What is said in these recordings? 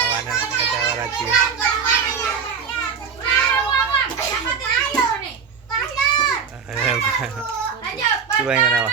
Awanan ketawa radio. Coba yang mana?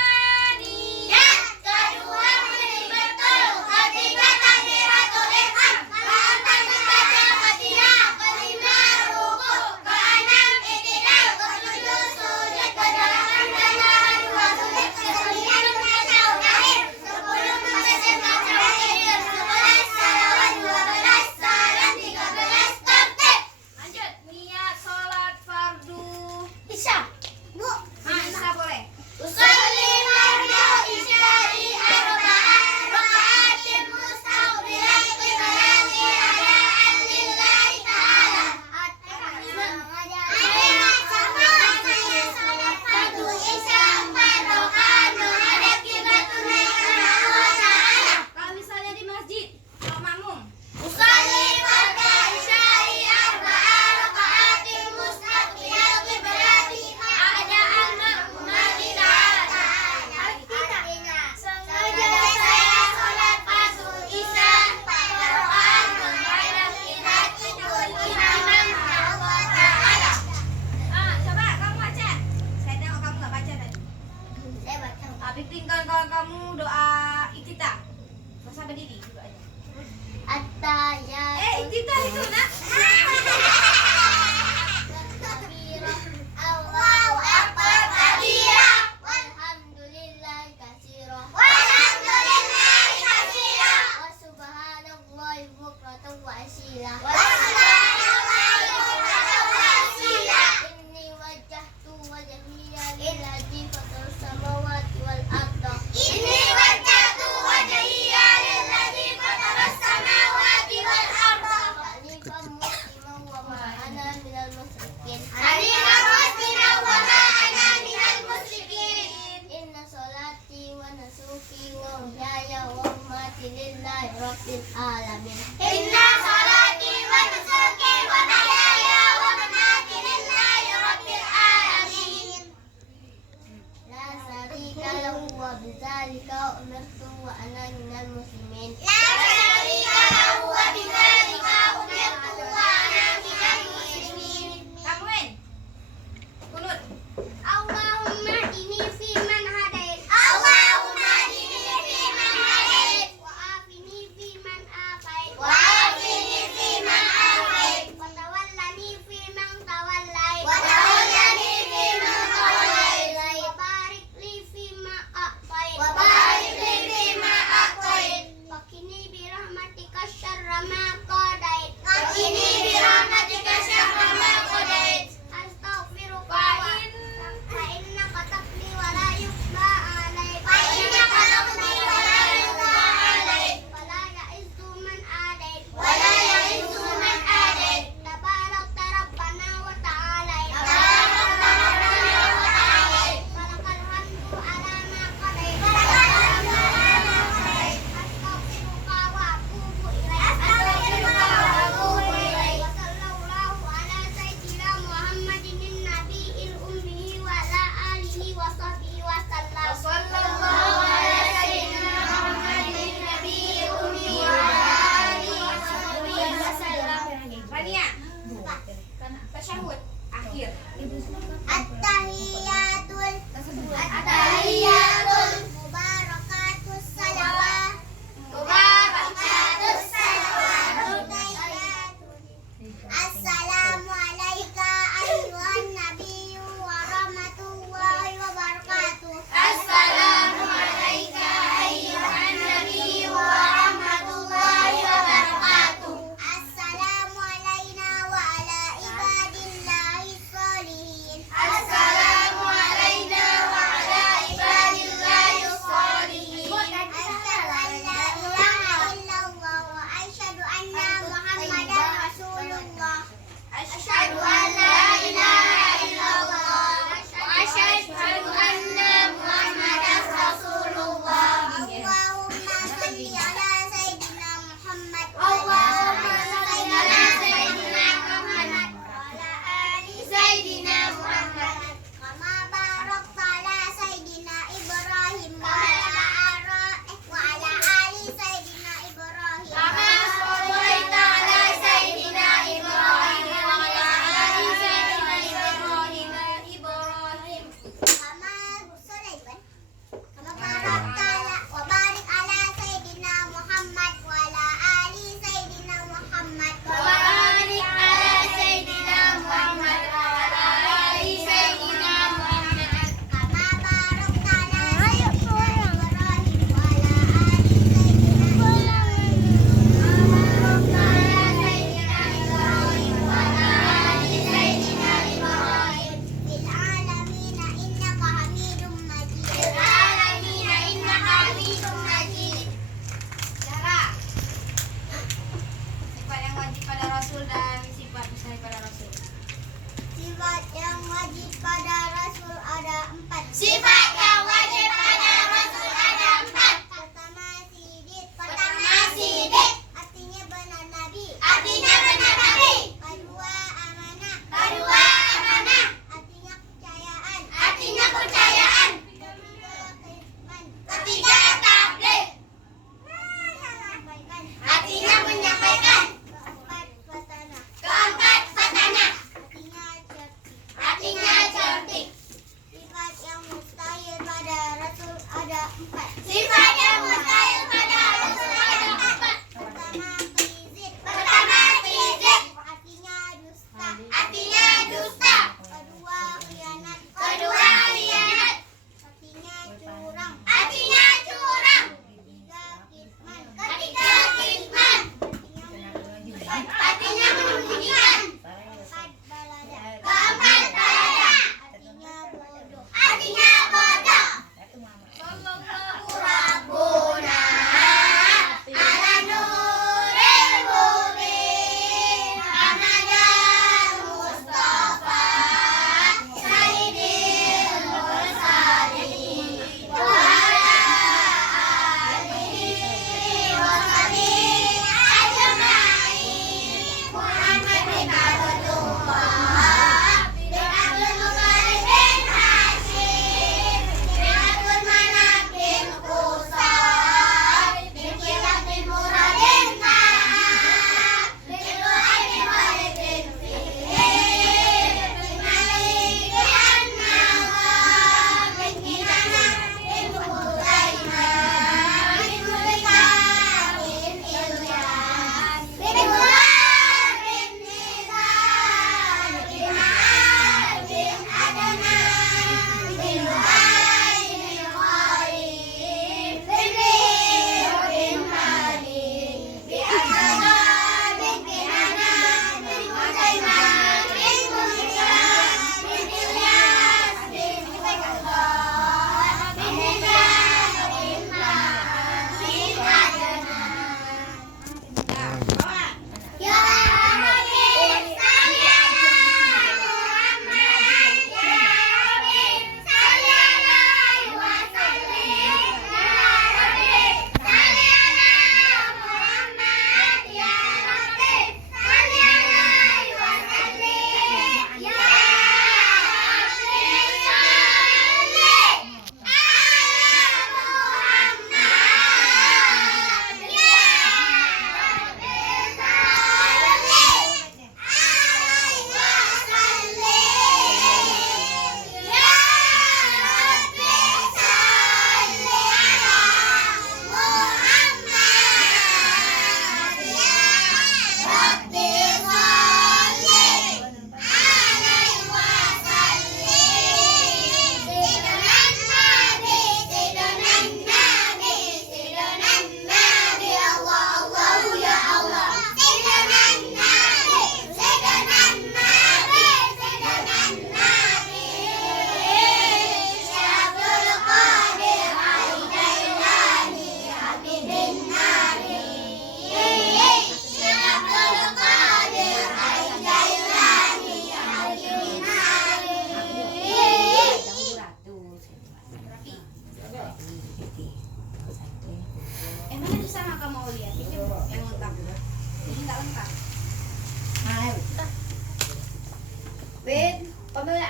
Bimbingkan kamu doa iftitah. Masa berdiri doanya. Iftitah itu nak. Allahu akbar kabira walhamdulillahi katsira walhamdulillahi katsira wa subhanallahi bukratan wa asila inni wajjahtu wajhiya lilladzi fatara samawati wal arda inni wajjahtu wajhiya lilladzi fatara samawati wal arda hanifan musliman wa ma ana minal musyrikin inna salati wa nusuki wa mahyaya wa mamati lillahi rabbil alamin inna salati wa nusuki wa mahyaya wa mamati lillahi rabbil alamin la syarika lahu wa bidzalika umirtu wa ana minal muslimin la syarika lahu wa bidzalika umirtu wa ana minal muslimin. Kamuin. Kunut. Allahumma ini fi man hadait Allahumma ini fi man hadait wa afini fi man afait wa afini fi man afait wa tawallani fi man tawallait wa tawallani fi man tawallait wa barik li fi ma a'tait wa barik li fi ma a'tait wa qini bi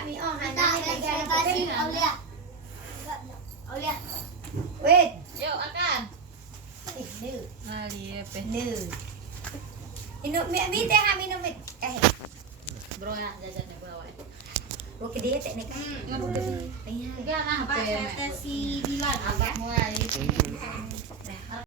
mi oh Kita hana kasih Aulia. Aulia. Wait. Yuk, akan. Nu. Mali, pe. Nu. Inu mi teh ha minum mit. Bro ya, jajan nih gue awalnya. Oke dia teh nek. Ngaruh ke sini. Iya. Enggak, nah, Pak pe. saya si Dilan Abah mulai.